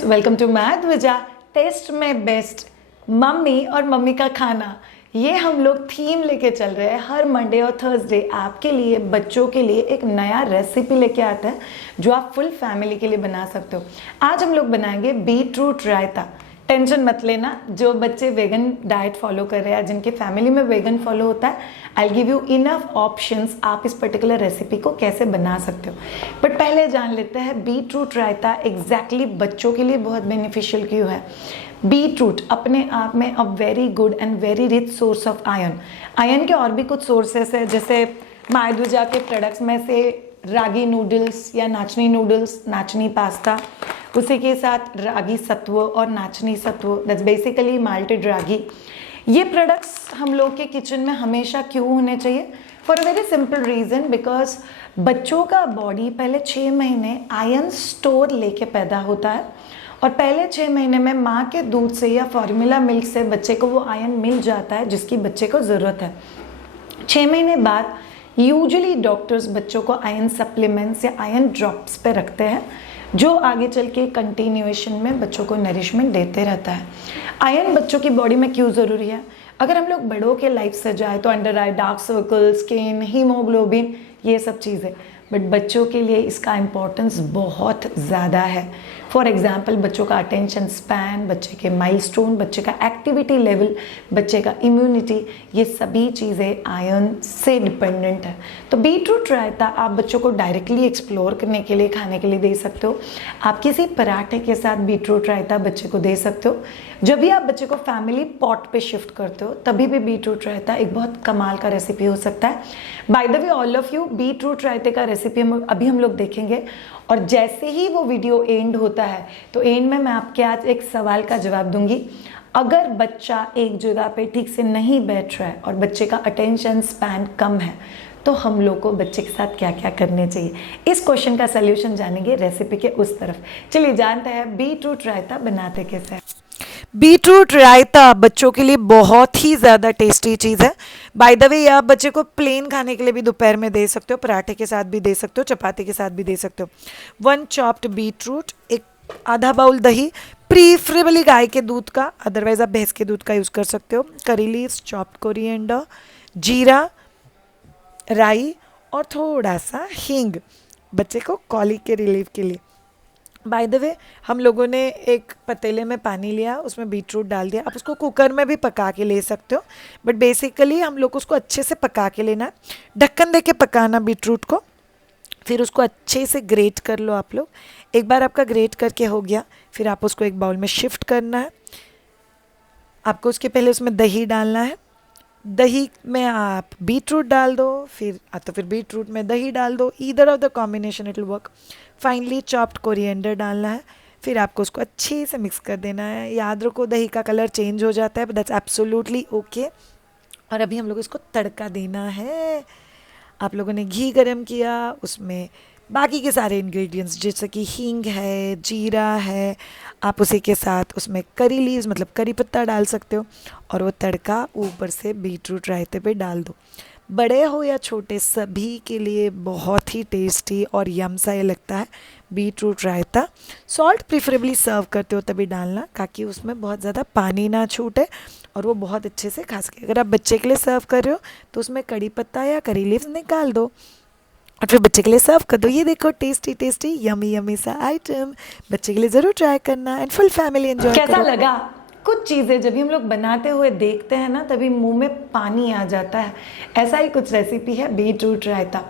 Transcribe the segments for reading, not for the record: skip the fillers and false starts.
Friends, welcome to math विजा। Test में best mummy और मम्मी का खाना, ये हम लोग थीम लेके चल रहे हैं। हर मंडे और थर्सडे आपके लिए, बच्चों के लिए एक नया रेसिपी लेके आता है जो आप फुल फैमिली के लिए बना सकते हो। आज हम लोग बनाएंगे बीटरूट रायता। टेंशन मत लेना, जो बच्चे वेगन डाइट फॉलो कर रहे हैं, जिनके फैमिली में वेगन फॉलो होता है, I give you enough options आप इस पर्टिकुलर रेसिपी को कैसे बना सकते हो। बट पहले जान लेते हैं बीटरूट रायता एग्जैक्टली बच्चों के लिए बहुत बेनिफिशियल क्यों है। बीटरूट अपने आप में a very good and very rich source of iron. Iron के और भी कुछ सोर्सेस है, जैसे मायदुजा के प्रोडक्ट्स में से रागी नूडल्स या नाचनी नूडल्स, नाचनी पास्ता, उसी के साथ रागी सत्व और नाचनी सत्व, दैट्स बेसिकली माल्टेड रागी। ये प्रोडक्ट्स हम लोग के किचन में हमेशा क्यों होने चाहिए? For a very simple reason, because बच्चों का बॉडी पहले 6 महीने आयरन स्टोर लेके पैदा होता है और पहले 6 महीने में माँ के दूध से या फॉर्मूला मिल्क से बच्चे को वो आयरन मिल जाता है जिसकी बच्चे को ज़रूरत है। 6 महीने बाद यूजुअली डॉक्टर्स बच्चों को आयरन सप्लीमेंट्स या आयरन ड्रॉप्स पे रखते हैं, जो आगे चल के कंटिन्यूएशन में बच्चों को नरिशमेंट देते रहता है। आयरन बच्चों की बॉडी में क्यों ज़रूरी है? अगर हम लोग बड़ों के लाइफ से जाए तो अंडर आई, डार्क सर्कल, स्किन, हीमोग्लोबिन, ये सब चीज़ें, बट बच्चों के लिए इसका इम्पोर्टेंस बहुत ज़्यादा है। फॉर एग्जाम्पल, बच्चों का अटेंशन स्पैन, बच्चे के माइलस्टोन, बच्चे का एक्टिविटी लेवल, बच्चे का इम्यूनिटी, ये सभी चीज़ें आयरन से डिपेंडेंट है। तो बीटरूट रायता आप बच्चों को डायरेक्टली एक्सप्लोर करने के लिए, खाने के लिए दे सकते हो। आप किसी पराठे के साथ बीटरूट रायता बच्चे को दे सकते हो। जब भी आप बच्चे को फैमिली पॉट पे शिफ्ट करते हो, तभी भी बीटरूट रायता एक बहुत कमाल का रेसिपी हो सकता है। By the way all of you, beetroot रायते का रेसिपी अभी हम लोग देखेंगे, और जैसे ही वो वीडियो एंड होता है तो एंड में मैं आपके आज एक सवाल का जवाब दूंगी। अगर बच्चा एक जगह पे ठीक से नहीं बैठ रहा है और बच्चे का अटेंशन स्पैन कम है, तो हम लोग को बच्चे के साथ क्या क्या करने चाहिए, इस क्वेश्चन का सल्यूशन जानेंगे रेसिपी के उस तरफ। चलिए जानते हैं बीटरूट रायता बनाते कैसे हैं। बीटरूट रायता बच्चों के लिए बहुत ही ज़्यादा टेस्टी चीज़ है। बाय द वे, ये आप बच्चे को प्लेन खाने के लिए भी दोपहर में दे सकते हो, पराठे के साथ भी दे सकते हो, चपाती के साथ भी दे सकते हो। 1 चॉप्ड बीटरूट, एक आधा बाउल दही, प्रीफरेबली गाय के दूध का, अदरवाइज आप भैंस के दूध का यूज़ कर सकते हो, करी लीव्स, चॉप्ड कोरिएंडर, जीरा, राई और थोड़ा सा हींग, बच्चे को कॉलिक के रिलीफ के लिए। बाय द वे, हम लोगों ने एक पतीले में पानी लिया, उसमें बीटरूट डाल दिया। आप उसको कुकर में भी पका के ले सकते हो, बट बेसिकली हम लोग उसको अच्छे से पका के लेना है। ढक्कन दे के पकाना बीटरूट को, फिर उसको अच्छे से ग्रेट कर लो आप लोग। एक बार आपका ग्रेट करके हो गया, फिर आप उसको एक बाउल में शिफ्ट करना है। आपको उसके पहले उसमें दही डालना है। दही में आप बीटरूट डाल दो, फिर बीटरूट में दही डाल दो, either of the combination it will work. Finally chopped coriander डालना है, फिर आपको उसको अच्छे से मिक्स कर देना है। याद रखो, दही का कलर चेंज हो जाता है, बट दैट्स एब्सोल्युटली ओके। और अभी हम लोग इसको तड़का देना है। आप लोगों ने घी गरम किया, उसमें बाकी के सारे इंग्रेडिएंट्स जैसे कि हींग है, जीरा है, आप उसी के साथ उसमें करी लीव्स मतलब करी पत्ता डाल सकते हो, और वो तड़का ऊपर से बीटरूट रायते पे डाल दो। बड़े हो या छोटे, सभी के लिए बहुत ही टेस्टी और यम सा ये लगता है बीटरूट रायता। सॉल्ट प्रीफरेबली सर्व करते हो तभी डालना, ताकि उसमें बहुत ज़्यादा पानी ना छूटे और वो बहुत अच्छे से खा सके। अगर आप बच्चे के लिए सर्व कर रहे हो तो उसमें कड़ी पत्ता या करी लीव्स निकाल दो और फिर बच्चे के लिए सर्व कर दो। ये देखो, टेस्टी टेस्टी यमी यमी सा आइटम, बच्चे के लिए ज़रूर ट्राई करना एंड फुल फैमिली एंजॉय करो। कैसा लगा? कुछ चीज़ें जब भी हम लोग बनाते हुए देखते हैं ना, तभी मुंह में पानी आ जाता है। ऐसा ही कुछ रेसिपी है beetroot raita.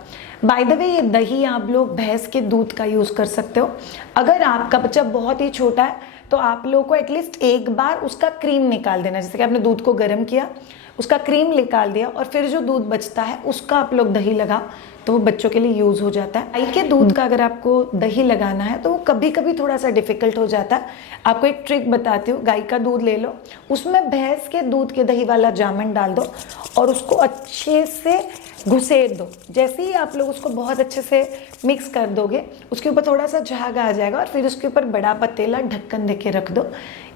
By the way, ये दही आप लोग भैंस के दूध का यूज़ कर सकते हो। अगर आपका बच्चा बहुत ही छोटा है तो आप लोग को एटलीस्ट एक बार उसका क्रीम निकाल देना। जैसे कि आपने दूध को गर्म किया, उसका क्रीम निकाल दिया, और फिर जो दूध बचता है उसका आप लोग दही लगा, तो वो बच्चों के लिए यूज़ हो जाता है। गाय के दूध का अगर आपको दही लगाना है तो वो कभी कभी थोड़ा सा डिफ़िकल्ट हो जाता है। आपको एक ट्रिक बताती हूँ। गाय का दूध ले लो, उसमें भैंस के दूध के दही वाला जामन डाल दो और उसको अच्छे से घुसेड़ दो। जैसे ही आप लोग उसको बहुत अच्छे से मिक्स कर दोगे, उसके ऊपर थोड़ा सा झाग आ जाएगा और फिर उसके ऊपर बड़ा पतीला ढक्कन दे के रख दो।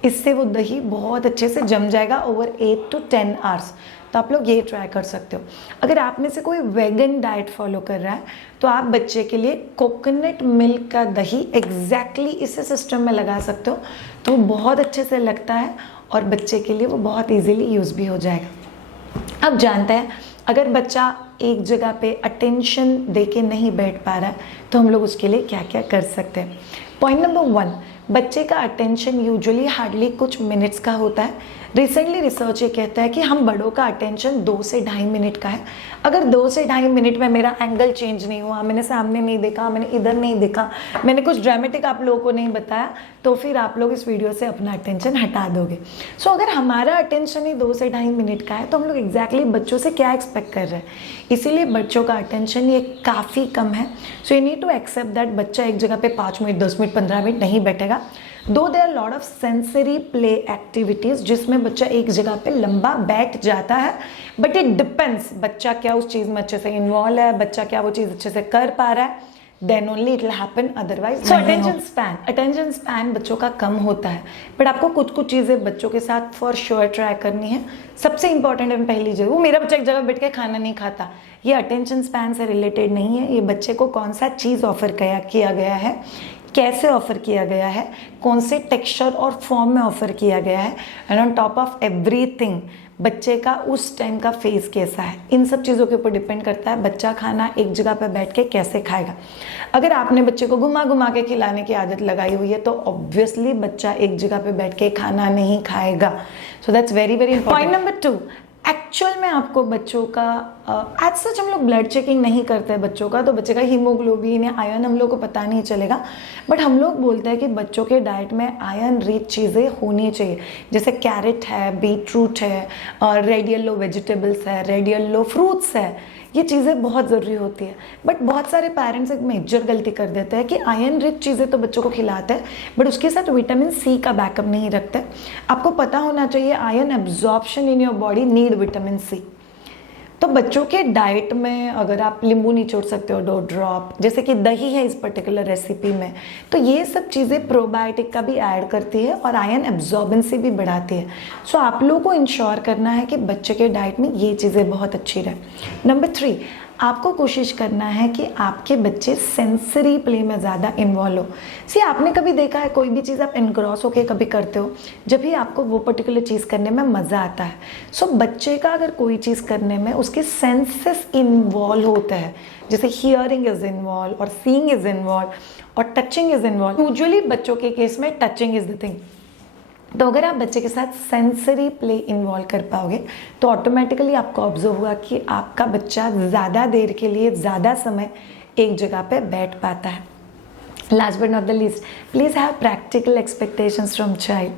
इससे वो दही बहुत अच्छे से जम जाएगा ओवर 8 to 10 आवर्स। तो आप लोग ये ट्राई कर सकते हो। अगर आप में से कोई वेगन डाइट फॉलो कर रहा है तो आप बच्चे के लिए कोकोनट मिल्क का दही एग्जैक्टली इसी सिस्टम में लगा सकते हो, तो बहुत अच्छे से लगता है और बच्चे के लिए वो बहुत ईजीली यूज़ भी हो जाएगा। अब जानते हैं अगर बच्चा एक जगह पे अटेंशन दे के नहीं बैठ पा रहा है तो हम लोग उसके लिए क्या क्या कर सकते हैं। पॉइंट नंबर 1, बच्चे का अटेंशन यूजुअली हार्डली कुछ मिनट्स का होता है। रिसेंटली रिसर्च ये कहता है कि हम बड़ों का अटेंशन 2 से ढाई मिनट का है। अगर 2 से ढाई मिनट में मेरा एंगल चेंज नहीं हुआ, मैंने सामने नहीं देखा, मैंने इधर नहीं देखा, मैंने कुछ ड्रामेटिक आप लोगों को नहीं बताया, तो फिर आप लोग इस वीडियो से अपना अटेंशन हटा दोगे। सो अगर हमारा अटेंशन ही 2 से ढाई मिनट का है तो हम लोग एग्जैक्टली बच्चों से क्या एक्सपेक्ट कर रहे हैं। इसीलिए बच्चों का अटेंशन ये काफ़ी कम है। So you need to accept that बच्चा एक जगह पे 5 मिनट 10 मिनट 15 मिनट नहीं बैठेगा। दो there lot of sensory play activities जिसमें बच्चा एक जगह पे लंबा बैठ जाता है, बट इट डिपेंड्स बच्चा क्या उस चीज़ में अच्छे से इन्वॉल्व है, बच्चा क्या वो चीज़ अच्छे से कर पा रहा है, then only it will happen, otherwise. So attention span बच्चों का कम होता है, बट आपको कुछ कुछ चीज़ें बच्चों के साथ फॉर श्योर ट्राई करनी है। सबसे इंपॉर्टेंट है पहली चीज़, वो मेरा बच्चा एक जगह बैठ के खाना नहीं खाता, ये अटेंशन स्पैन से रिलेटेड नहीं है। ये बच्चे को कौन सा चीज़ ऑफर किया गया है, कैसे ऑफर किया गया है, कौन से टेक्सचर और फॉर्म में ऑफर किया गया है, and on top of everything बच्चे का उस टाइम का फेस कैसा है, इन सब चीज़ों के ऊपर डिपेंड करता है बच्चा खाना एक जगह पर बैठ के कैसे खाएगा। अगर आपने बच्चे को घुमा घुमा के खिलाने की आदत लगाई हुई है तो ऑब्वियसली बच्चा एक जगह पे बैठ के खाना नहीं खाएगा। So that's very very important. Point number 2, actual में आपको बच्चों का एज सच हम लोग ब्लड चेकिंग नहीं करते हैं बच्चों का, तो बच्चे का हीमोग्लोबिन या आयरन हम लोग को पता नहीं चलेगा, बट हम लोग बोलते हैं कि बच्चों के डाइट में आयरन रिच चीज़ें होनी चाहिए, जैसे कैरेट है, बीटरूट है, रेड येलो वेजिटेबल्स है, रेड येलो फ्रूट्स है, ये चीज़ें बहुत ज़रूरी होती है। बट बहुत सारे पेरेंट्स एक मेजर गलती कर देते हैं कि आयरन रिच चीज़ें तो बच्चों को खिलाते हैं बट उसके साथ विटामिन सी का बैकअप नहीं रखते। आपको पता होना चाहिए iron absorption in your body need vitamin C. तो बच्चों के डाइट में अगर आप नींबू निचोड़ सकते हो 2 ड्रॉप, जैसे कि दही है इस पर्टिकुलर रेसिपी में, तो ये सब चीज़ें प्रोबायोटिक का भी ऐड करती है और आयरन एब्जॉर्बेंसी भी बढ़ाती है। सो आप लोगों को इंश्योर करना है कि बच्चे के डाइट में ये चीज़ें बहुत अच्छी रहे। नंबर 3, आपको कोशिश करना है कि आपके बच्चे सेंसरी प्ले में ज़्यादा इन्वॉल्व हो। सी आपने कभी देखा है कोई भी चीज़ आप इनग्रॉस होके कभी करते हो जब भी आपको वो पर्टिकुलर चीज़ करने में मज़ा आता है। सो बच्चे का अगर कोई चीज़ करने में उसके सेंसेस इन्वॉल्व होते हैं, जैसे हियरिंग इज इन्वॉल्व और सीइंग इज इन्वॉल्व और टचिंग इज इन्वॉल्व, यूजुअली बच्चों के केस में टचिंग इज द थिंग। तो अगर आप बच्चे के साथ सेंसरी प्ले इन्वॉल्व कर पाओगे तो ऑटोमेटिकली आपको ऑब्जर्व हुआ कि आपका बच्चा ज़्यादा देर के लिए ज़्यादा समय एक जगह पे बैठ पाता है। Last but not the least, please have practical expectations from child.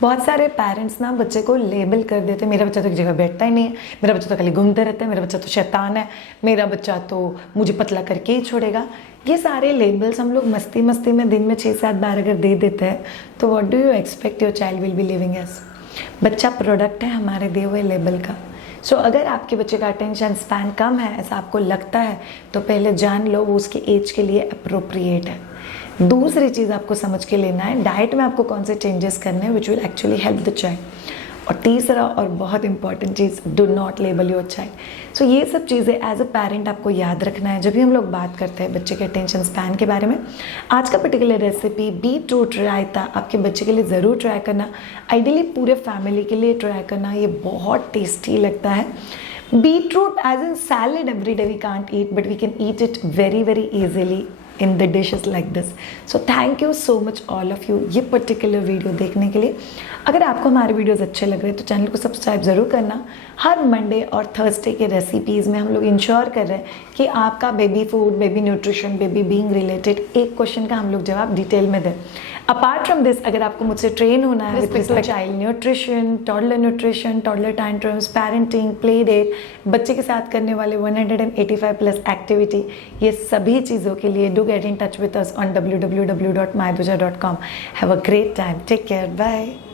बहुत सारे पेरेंट्स ना बच्चे को लेबल कर देते, मेरा बच्चा तो एक जगह बैठता ही नहीं है, मेरा बच्चा तो खाली घूमते रहता है, मेरा बच्चा तो शैतान है, मेरा बच्चा तो मुझे पतला करके ही छोड़ेगा। ये सारे लेबल्स हम लोग मस्ती मस्ती में दिन में 6-7 बार अगर दे देते हैं तो what do you expect your child will be living as. बच्चा प्रोडक्ट है हमारे दिए हुए लेबल का। सो अगर आपके बच्चे का अटेंशन स्पैन कम है ऐसा आपको लगता है तो पहले जान लो वो उसके एज के लिए अप्रोप्रिएट है। दूसरी चीज़ आपको समझ के लेना है डाइट में आपको कौन से चेंजेस करने हैं which will actually help the child. और तीसरा और बहुत इंपॉर्टेंट चीज़, do not label your child. So ये सब चीज़ें एज अ पेरेंट आपको याद रखना है जब भी हम लोग बात करते हैं बच्चे के अटेंशन स्पैन के बारे में। आज का पर्टिकुलर रेसिपी बीटरूट रायता आपके बच्चे के लिए ज़रूर ट्राई करना, आइडियली पूरे फैमिली के लिए ट्राई करना, ये बहुत टेस्टी लगता है। Beetroot as in salad every day we can't eat but we can eat it very very easily in the dishes like this. So thank you so much all of you ये particular video देखने के लिए। अगर आपको हमारे videos अच्छे लग रहे हैं तो चैनल को सब्सक्राइब ज़रूर करना। हर मंडे और थर्सडे के रेसिपीज़ में हम लोग इंश्योर कर रहे हैं कि आपका baby food, baby nutrition, baby being related एक क्वेश्चन का हम लोग जवाब डिटेल में दें। अपार्ट फ्रॉम दिस अगर आपको मुझसे ट्रेन होना है with respect child nutrition, toddler tantrums, parenting, play date, बच्चे के साथ करने वाले 185+ एक्टिविटी, ये सभी चीज़ों के लिए do get in touch with us on www.myduja.com. Have a great time. Take care. Bye.